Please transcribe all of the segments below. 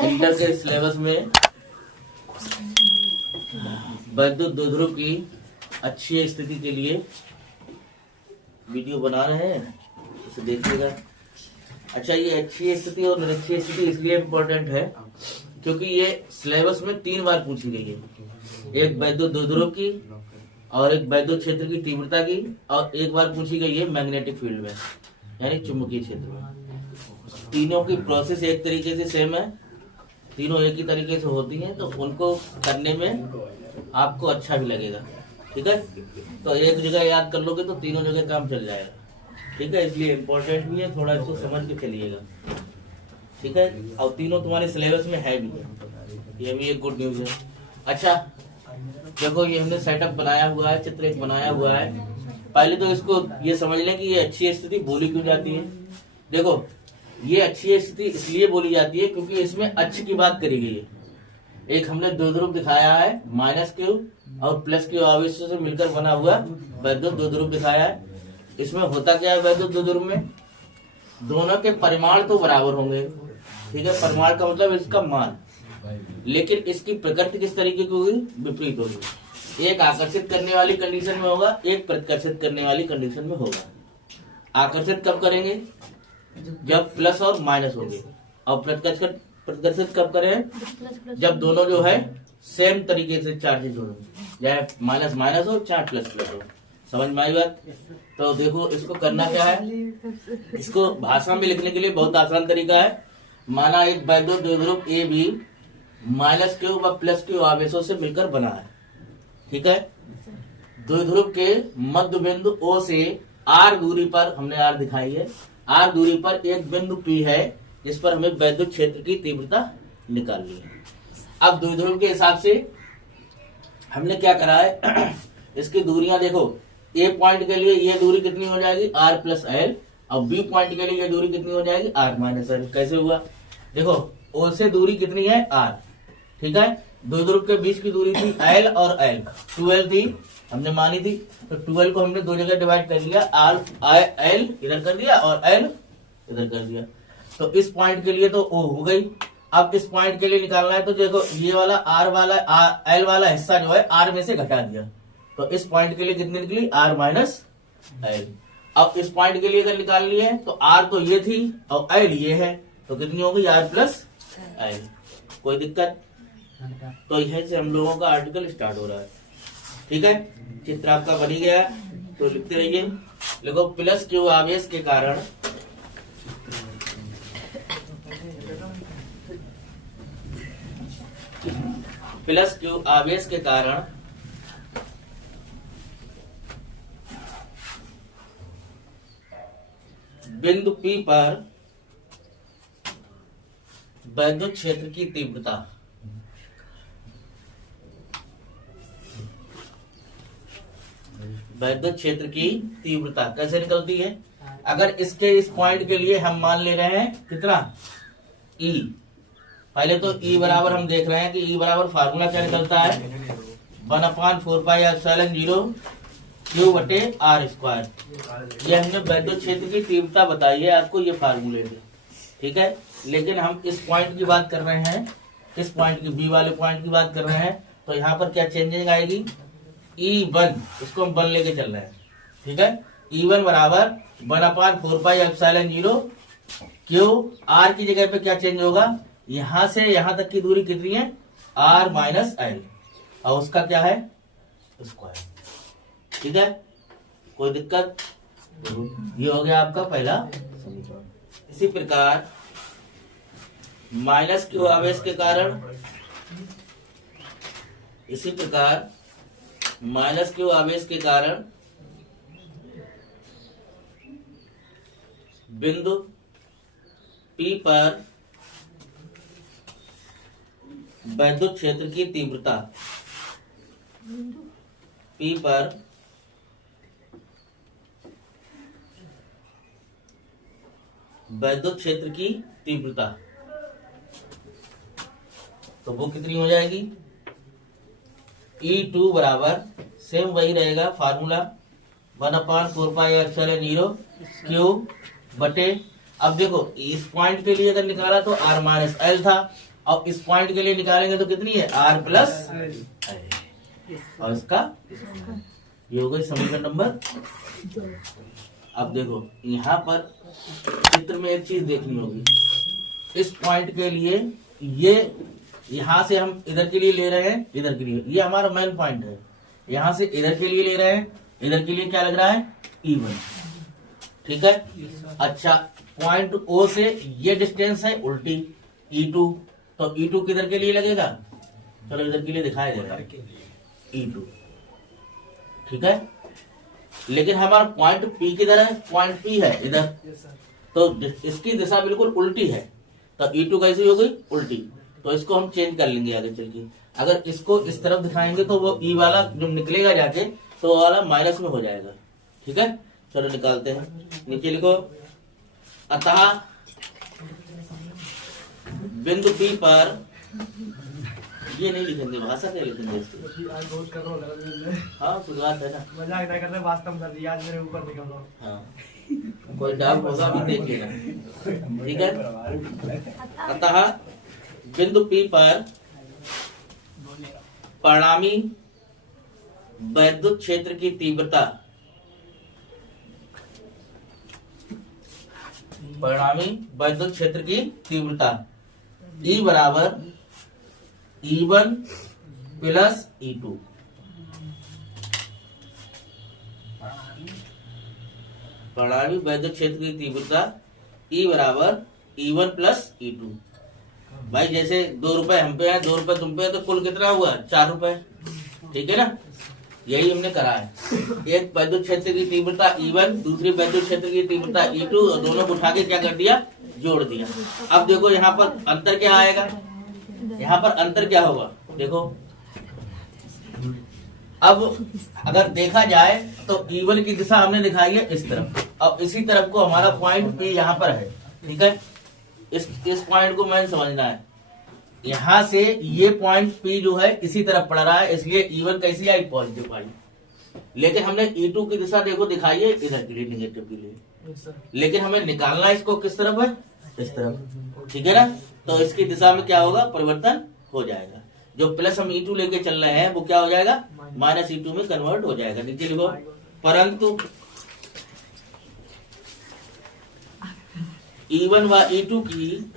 Inter के syllabus में वैद्युत द्विध्रुव की अच्छी स्थिति के लिए वीडियो बना रहे हैं, इसे देखिएगा। अच्छा, ये अच्छी स्थिति और निरक्षीय स्थिति इसलिए इम्पोर्टेंट है क्योंकि ये सिलेबस में 3 बार पूछी गई है। एक वैद्युत द्विध्रुव की, और एक वैद्युत क्षेत्र की तीव्रता की, और एक बार पूछी गई है मैग्नेटिक फील्ड में, यानी चुंबकीय क्षेत्र में। तीनों की प्रोसेस एक तरीके से सेम है, तीनों एक ही तरीके से होती हैं, तो उनको करने में आपको अच्छा भी लगेगा। ठीक है, तो एक जगह याद कर लोगे तो तीनों जगह काम चल जाएगा। ठीक है, इसलिए इम्पोर्टेंट भी है, थोड़ा इसको समझ के चलिएगा। ठीक है, और तीनों तुम्हारे सिलेबस में है भी, ये भी एक गुड न्यूज है। अच्छा देखो, ये हमने सेटअप बनाया हुआ है, चित्र एक बनाया हुआ है। पहले तो इसको ये समझ लें कि ये अच्छी स्थिति बोली क्यों जाती है। देखो, ये अच्छी स्थिति इसलिए बोली जाती है क्योंकि इसमें अक्ष की बात करी गई है। एक हमने द्विध्रुव दिखाया है, -q और +q आवेशों से मिलकर बना हुआ वैद्युत द्विध्रुव दिखाया है। इसमें होता क्या है, वैद्युत द्विध्रुव में दोनों के परिमाण तो बराबर होंगे। ठीक है, परिमाण का मतलब इसका मान, लेकिन इसकी प्रकृति किस तरीके की होगी, विपरीत होगी। एक आकर्षित करने वाली कंडीशन में होगा, एक प्रतिकर्षित करने वाली कंडीशन में होगा। आकर्षित कब करेंगे, जब प्लस और माइनस होंगे, और प्रतिकर्षित कब करें, जब दोनों जो है सेम तरीके से चार्जेज होंगे, चाहे माइनस माइनस हो चाहे प्लस प्लस हो। समझ में आई बात। तो देखो, इसको करना क्या है, इसको भाषा में लिखने के लिए बहुत आसान तरीका है। माना एक वैद्युत द्विध्रुव ए बी -q व +q आवेशों से मिलकर बना है। ठीक है, द्विध्रुव के मध्य बिंदु O से r दूरी पर, हमने r दिखाई है, r दूरी पर एक बिंदु P है जिस पर हमें वैद्युत क्षेत्र की तीव्रता निकालनी है। अब द्विध्रुव के हिसाब से हमने क्या करा है, इसकी दूरियां देखो। A पॉइंट के लिए ये दूरी कितनी हो जाएगी, r + l, और B पॉइंट के लिए ये दूरी कितनी हो जाएगी, r - l। कैसे हुआ, देखो O से दूरी कितनी है, r। ठीक है, द्विध्रुव के बीच की दूरी थी l और l, 2l थी, हमने मानी थी। तो 2l को हमने दो जगह डिवाइड कर लिया, l इधर कर दिया और l इधर कर दिया। तो इस पॉइंट के लिए तो O हो गई। अब इस पॉइंट के लिए निकालना है, तो देखो ये वाला l वाला हिस्सा जो है r में से घटा दिया, तो इस पॉइंट के लिए कितनी निकली, r - l। अब इस पॉइंट के लिए अगर निकालनी है तो r तो ये थी और l ये है, तो कितनी होगी, r + l। कोई दिक्कत। तो यहीं से हम लोगों का आर्टिकल स्टार्ट हो रहा है। ठीक है, चित्र आपका बन ही गया, तो लिखते रहिए। देखो, +q आवेश के कारण +q आवेश के कारण बिंदु P पर वैद्युत क्षेत्र की तीव्रता कैसे निकलती है। अगर इसके इस पॉइंट के लिए हम मान ले रहे हैं कितना, E। पहले तो E बराबर हम देख रहे हैं कि E बराबर फार्मूला क्या निकलता है, 1/4πε0 Q/r²। ये हमने वैद्युत क्षेत्र की तीव्रता बताई है आपको, ये फार्मूले में। ठीक है, लेकिन हम इस पॉइंट की बात कर रहे हैं, इस पॉइंट की, बी वाले पॉइंट की बात कर रहे हैं, तो यहाँ पर क्या चेंजिंग आएगी, E1, इसको हम 1 लेके चल रहे हैं। ठीक है, E1 बराबर 1/4πε0 Q। R की जगह पे क्या चेंज होगा, यहां से यहां तक की दूरी कितनी है, r - l, और उसका क्या है, स्क्वायर। ठीक है, कोई दिक्कत। ये हो गया आपका पहला समीकरण। इसी प्रकार -q आवेश के कारण, -q आवेश के कारण बिंदु P पर वैद्युत क्षेत्र की तीव्रता, P पर वैद्युत क्षेत्र की तीव्रता, तो वो कितनी हो जाएगी, E2 बराबर सेम वही रहेगा फार्मूला, 1/4πε0 Q/। अब देखो, इस पॉइंट के लिए अगर निकाला तो r - l था, और इस पॉइंट के लिए निकालेंगे तो कितनी है, r प्लस और इसका ये हो गई समीकरण नंबर। अब देखो यहाँ पर चित्र में एक चीज देखनी होगी, इस पॉइंट के लिए ये यहाँ से हम इधर के लिए ले रहे हैं, इधर के लिए, ये हमारा मेन पॉइंट है, यहाँ से इधर के लिए ले रहे हैं, इधर के लिए क्या लग रहा है, E1, ठीक है। अच्छा, पॉइंट O से ये डिस्टेंस है उल्टी E2, तो E2 किधर के लिए लगेगा, चलो इधर के लिए दिखाई देगा E2, ठीक है। लेकिन हमारा पॉइंट P किधर है, पॉइंट P है इधर, तो इसकी दिशा बिल्कुल उल्टी है, तो E2 कैसी हो गई, उल्टी, तो इसको हम चेंज कर लेंगे आगे चल के। अगर इसको इस तरफ दिखाएंगे तो वो E वाला जो निकलेगा जाके तो वो वाला माइनस में हो जाएगा, ठीक है। चलो निकालते हैं, नीचे लिखो, अतः बिंदु P पर, ये नहीं लिखेंगे, भाषा क्या लिखेंगे इसको, हाँ कुछ बात है ना, मजाक नहीं कर रहे, वास्तव में कर दिया आज मेरे ऊपर निकल रहा। हाँ कोई डाउट होगा भी देख लेना, ठीक है। अतः बिंदु P पर परिणामी वैद्युत क्षेत्र की तीव्रता, परिणामी वैद्युत क्षेत्र की तीव्रता E बराबर E1 प्लस E2, परिणामी वैद्युत क्षेत्र की तीव्रता E बराबर E1 प्लस E2। भाई जैसे 2 रुपए हम पे है, 2 रुपए तुम पे है, तो कुल कितना हुआ, 4 रुपए, ठीक है ना। यही हमने करा है, एक वैद्युत क्षेत्र की तीव्रता E1, दूसरी वैद्युत क्षेत्र की तीव्रता E2, और दोनों को उठा के क्या कर दिया, जोड़ दिया। अब देखो यहाँ पर अंतर क्या आएगा, यहाँ पर अंतर क्या होगा, देखो अब अगर देखा जाए तो E1 की दिशा हमने दिखाई है इस तरफ, अब इसी तरफ को हमारा पॉइंट P यहाँ पर है, ठीक है। इस पॉइंट को मैंने समझना है, यहाँ से ये पॉइंट P जो है इसी तरफ पड़ रहा है, इसलिए E1 कैसी आई, पॉजिटिव आई। लेकिन हमने E2 की दिशा देखो दिखाई है इधर के लिए, निगेटिव के लिए, लेकिन हमें निकालना इसको किस तरफ है, इस तरफ, ठीक है ना। तो इसकी दिशा में क्या होगा, परिवर्तन हो जाएगा, जो प्लस हम E2 लेके चल रहे हैं वो क्या हो जाएगा, माइनस E2 में कन्वर्ट हो जाएगा। नीचे लिखो, परंतु E1 व E2 की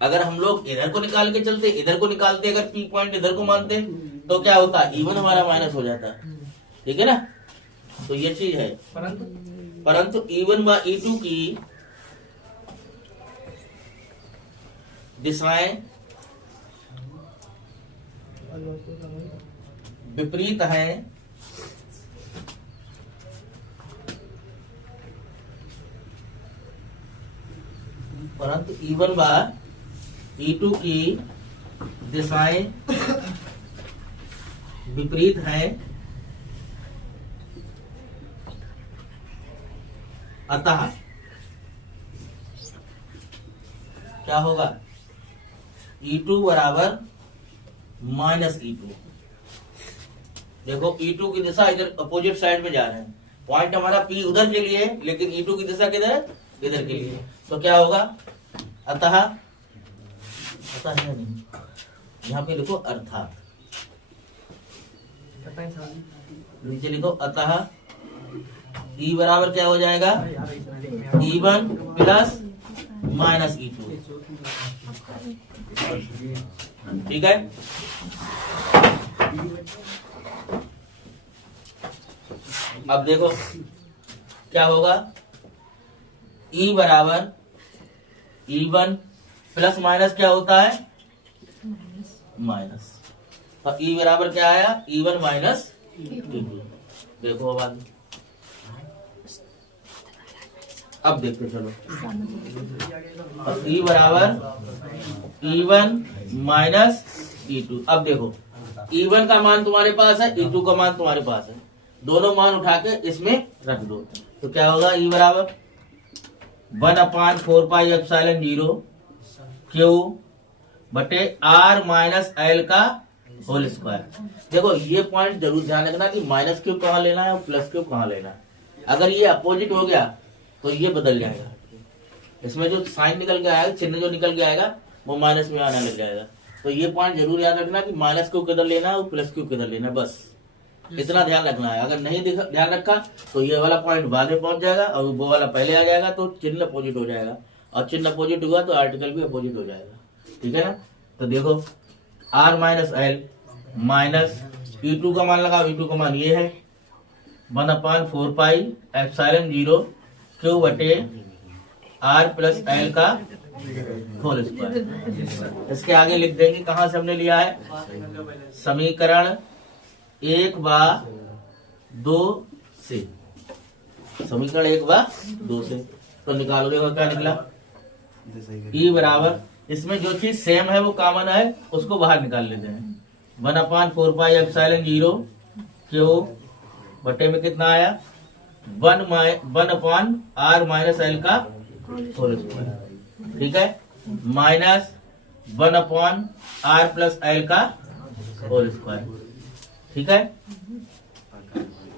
अगर हम लोग इधर को निकाल के चलते, इधर को निकालते, अगर P पॉइंट इधर को मानते तो क्या होता, E1 हमारा माइनस हो जाता, ठीक है ना। तो ये चीज है, परंतु E1 व E2 की दिशाएं विपरीत हैं, परंतु E1 व E2 की दिशाएं विपरीत हैं, अतः क्या होगा, E2 बराबर माइनस E2। देखो E2 की दिशा इधर अपोजिट साइड में जा रहे हैं, पॉइंट हमारा P उधर के लिए, लेकिन E2 की दिशा किधर है, इधर के लिए, तो क्या होगा, अतः है नहीं, यहाँ पे लिखो अर्थात, नीचे लिखो अतः E बराबर क्या हो जाएगा, E1 प्लस माइनस E2, ठीक है। अब देखो क्या होगा, E बराबर E1 प्लस माइनस क्या होता है, माइनस, और E बराबर क्या आया, E1 माइनस E2। देखो अब देखते चलो, E बराबर E1 माइनस E2। अब देखो E1 का मान तुम्हारे पास है, E2 का मान तुम्हारे पास है, दोनों मान उठा के इसमें रख दो, तो क्या होगा, E बराबर 1/4 पाई एप्सिलॉन 0 Q बटे R माइनस L का होल स्क्वायर। देखो ये पॉइंट जरूर ध्यान रखना कि माइनस क्यूब कहाँ लेना है और प्लस क्यूब कहाँ लेना है। अगर ये अपोजिट हो गया तो ये बदल जाएगा, इसमें जो साइन निकल के आएगा, चिन्ह जो निकल के आएगा वो माइनस में आने लग जाएगा। तो ये पॉइंट जरूर याद रखना कि माइनस को किधर लेना है और प्लस को किधर लेना है, बस इतना ध्यान रखना है। अगर नहीं ध्यान रखा तो ये वाला पॉइंट बाद में पहुंच जाएगा और वो वाला पहले आ जाएगा, तो चिन्ह अपोजिट हो जाएगा, और चिन्ह अपोजिट हुआ तो आर्टिकल भी अपोजिट हो जाएगा। ठीक है ना। तो देखो r minus L minus E2 का मान लगा, E2 का मान ये है 1/4 पाई एप्सिलॉन 0 क्यू बटे r प्लस एल का होल स्क्वायर। इसके आगे लिख देंगे कहां से हमने लिया है, समीकरण 1/2 से, समीकरण 1/2 से। तो निकालोगे और क्या निकला, E बराबर, इसमें जो चीज सेम है वो कॉमन है उसको बाहर निकाल लेते हैं, 1/4 पाई एप्सिलॉन 0 क्यू बटे में कितना आया 1/r माइनस एल का होल स्क्वायर। ठीक है, माइनस 1/r प्लस एल का होल स्क्वायर। ठीक है,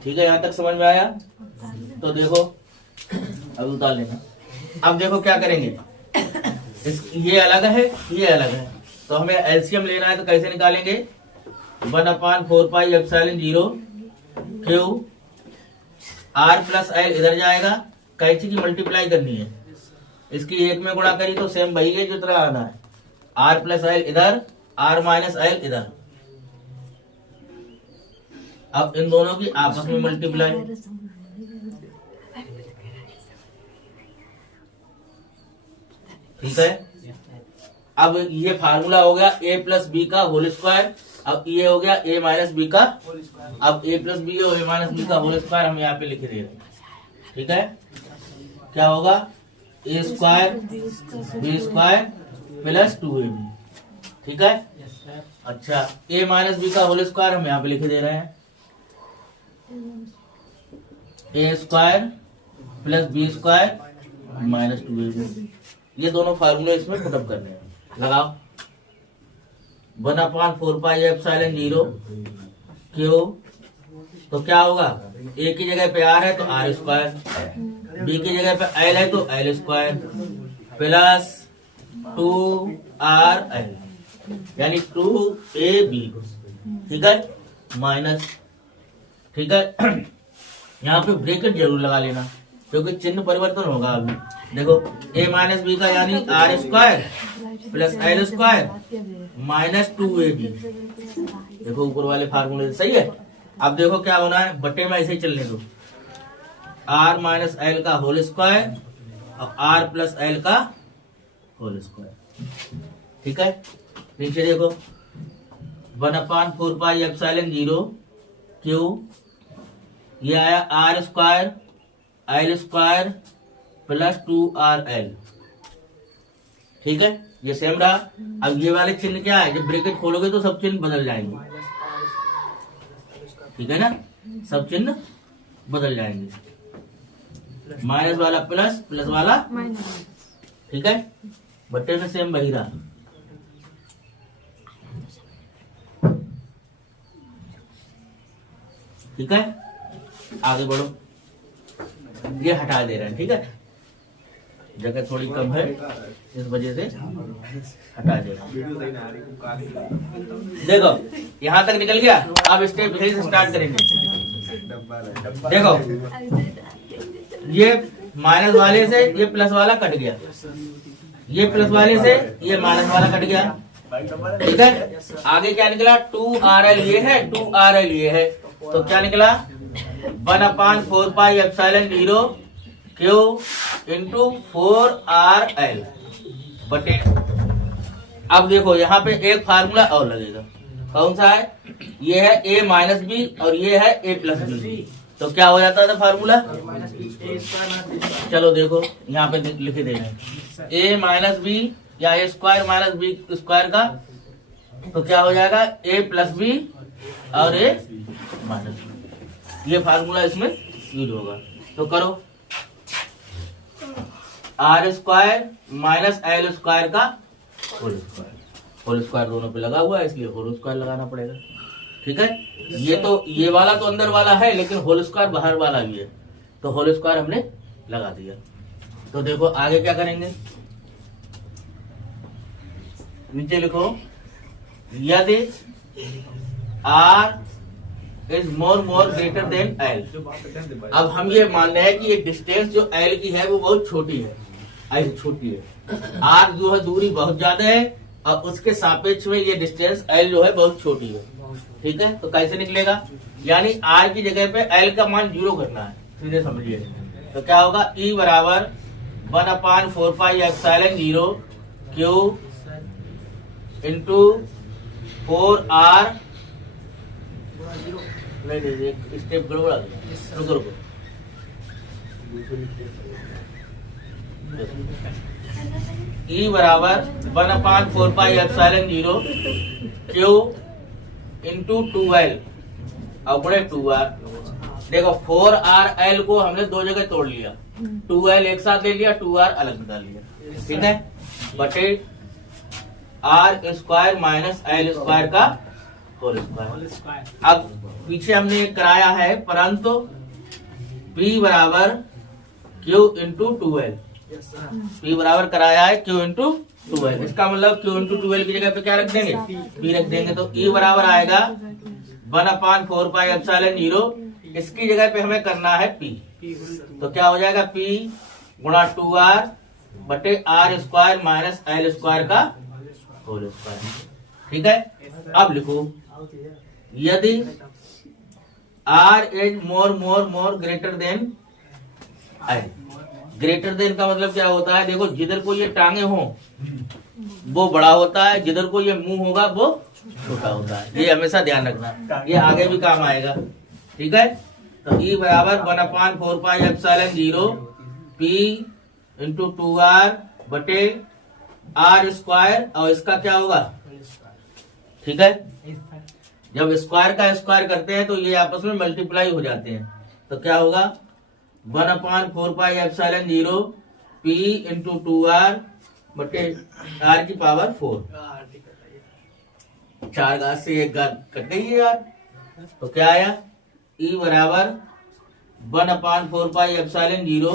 ठीक है, यहां तक समझ में आया। तो देखो अब उतार लेना। अब देखो क्या करेंगे, ये अलग है ये अलग है, तो हमें एलसीएम लेना है। तो कैसे निकालेंगे, 1/4 pi epsilon 0 Q r plus L इधर जाएगा, कैंची की मल्टीप्लाई करनी है, इसकी एक में गुणा करी तो सेम वही है जो तरह आना है, r प्लस एल इधर, r माइनस एल इधर। अब इन दोनों की आपस में मल्टीप्लाई, ठीक है। अब ये फार्मूला हो गया a प्लस बी का होल स्क्वायर, अब ये हो गया a माइनस बी का, अब a प्लस बी और a माइनस बी का होल स्क्वायर हम यहाँ पे लिख रहे हैं। ठीक है, क्या होगा, a square B square plus 2ab। ठीक है, अच्छा a माइनस बी का होल स्क्वायर हम यहाँ पे लिख दे रहे हैं, a square plus B square minus 2ab। ये दोनों फार्मूले इसमें खत्म करने हैं, लगाओ 1/4 पाई एप्सिलॉन 0 क्यू, तो क्या होगा, a की जगह पे r है तो r स्क्वायर, b की जगह पे l है तो l स्क्वायर प्लस 2rl यानी 2ab। ठीक है, माइनस, ठीक है। यहाँ पे ब्रैकेट जरूर लगा लेना क्योंकि चिन्ह परिवर्तन होगा अभी। देखो a माइनस बी का यानी r square plus L square minus 2ab। देखो ऊपर वाले फार्मूले से सही है। अब देखो क्या होना है, बटे में ऐसे ही चलने दो, r माइनस एल का होल स्क्वायर और r प्लस एल का होल स्क्वायर। ठीक है, नीचे देखो 1/4 पाई एप्सिलॉन 0 क्यू, ये आया r square L square plus 2rl। ठीक है, ये सेम रहा। अब ये वाले चिन्ह क्या है, जब ब्रैकेट खोलोगे तो सब चिन्ह बदल जाएंगे। ठीक है ना, सब चिन्ह बदल जाएंगे, माइनस वाला प्लस, प्लस वाला माइनस। ठीक है, बट्टे में सेम वही रहा। ठीक है, आगे बढ़ो, ये हटा दे रहे हैं। ठीक है, जगह थोड़ी कम है इस वजह से हटा दे रहा हूं। देखो यहाँ तक निकल गया, अब स्टेप 3 से स्टार्ट करेंगे। देखो ये माइनस वाले से ये प्लस वाला कट गया, ये प्लस वाले से ये माइनस वाला कट गया। ठीक है, आगे क्या निकला, 2rl ये है, 2rl ये है, तो क्या निकला 1/4 pi epsilon 0 Q into 4rl बटे। अब देखो यहाँ पे एक फार्मूला और लगेगा, कौन सा है, ये है a माइनस बी और ये है a प्लस बी, तो क्या हो जाता था फार्मूला, चलो देखो यहाँ पे लिख दे रहे हैं, a माइनस बी या a square minus B square का, तो क्या हो जाएगा a प्लस बी और a माइनस बी। ये फार्मूला इसमें यूज होगा। तो करो, R square minus L square का होल स्क्वायर, होल स्क्वायर दोनों पे लगा हुआ है इसलिए होल स्क्वायर लगाना पड़ेगा। ठीक है, ये तो ये वाला तो अंदर वाला है लेकिन होल स्क्वायर बाहर वाला भी है, तो होल स्क्वायर हमने लगा दिया। तो देखो आगे क्या करेंगे, नीचे लिखो यदि R is more greater than L। अब हम ये मान रहे हैं कि ये डिस्टेंस जो L की है वो बहुत छोटी है, ऐसी छोटी है। R जो है दूरी बहुत ज्यादा है और उसके सापेक्ष में ये डिस्टेंस L जो है बहुत छोटी है। ठीक है, तो कैसे निकलेगा, यानी R की जगह पे L का मान 0 करना है, सीधे समझिए। तो क्या होगा, E बराबर 1/4πε0 Q इंटू 4R, नहीं एक स्टेप गड़बड़ा गया, रुको रुको, E बराबर 1/4πε0 Q इंटू 2L और बड़े 2R। देखो 4RL को हमने दो जगह तोड़ लिया, 2L एक साथ ले लिया, 2R अलग निकाल लिया। ठीक है, बटे R square minus L square का होल स्क्वायर। अब पीछे हमने ये कराया है, परंतु P बराबर Q इंटू 2L, P बराबर कराया है Q इंटू 2L। इसका मतलब Q इंटू 2L की जगह पे क्या रख देंगे, P रख देंगे। तो E बराबर आएगा 1/4πε0, इसकी जगह पे हमें करना है P। तो क्या हो जाएगा, P गुणा 2R बटे R square minus L square का होल स्क्वायर। ठीक है, अब लिखो यदि R is more greater than L। Greater than का मतलब क्या होता है, देखो जिधर को ये टांगे हो वो बड़ा होता है, जिधर को ये मुंह होगा वो छोटा होता है, ये हमेशा ध्यान रखना, ये आगे भी काम आएगा। ठीक है, तो E बराबर 1/4πε0 P इंटू 2R बटे R स्क्वायर, और इसका क्या होगा, ठीक है, जब स्क्वायर का स्क्वायर करते हैं तो ये आपस में मल्टीप्लाई हो जाते हैं। तो क्या होगा 1/4πε0 P इंटू 2R बटे R की पावर 4। 4 घात से 1 घात कट गई है यार। तो क्या आया, E बराबर 1/4πε0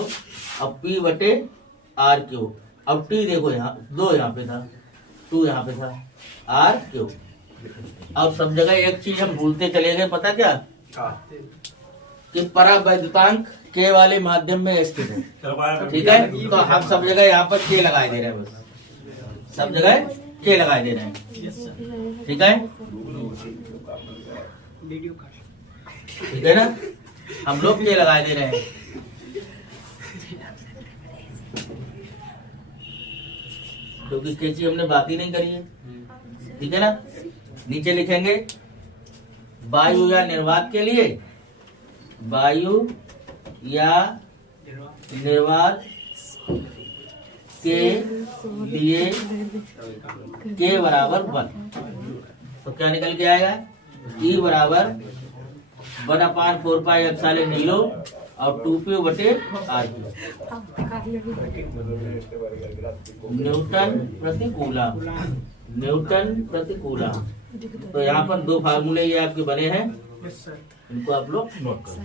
अब P बटे R क्यूब। अब T देखो यहाँ 2 यहाँ पे था, 2 यहाँ पे था, R क्यूब। अब सब जगह एक चीज हम भूलते चले गए, पता क्या, कि परावैद्युतांक के वाले माध्यम में स्थित है। ठीक है, तो हम सब जगह यहाँ पर के लगाए दे रहे हैं, बस सब जगह के लगाए दे रहे हैं। ठीक है, ठीक है ना, हम लोग के लगाए दे रहे हैं। क्योंकि कैची हमने बात ही नहीं करी है। ठीक है ना, नीचे लिखेंगे वायु या निर्वात के लिए, वायु या निर्वात के लिए के बराबर 1। तो क्या निकल के आएगा, E बराबर 1/4πε0 और 2P बटे R। न्यूटन प्रति कूलम, न्यूटन प्रति कूलम। तो यहाँ पर 2 फार्मूले ये आपके बने हैं, इनको आप लोग नोट करो।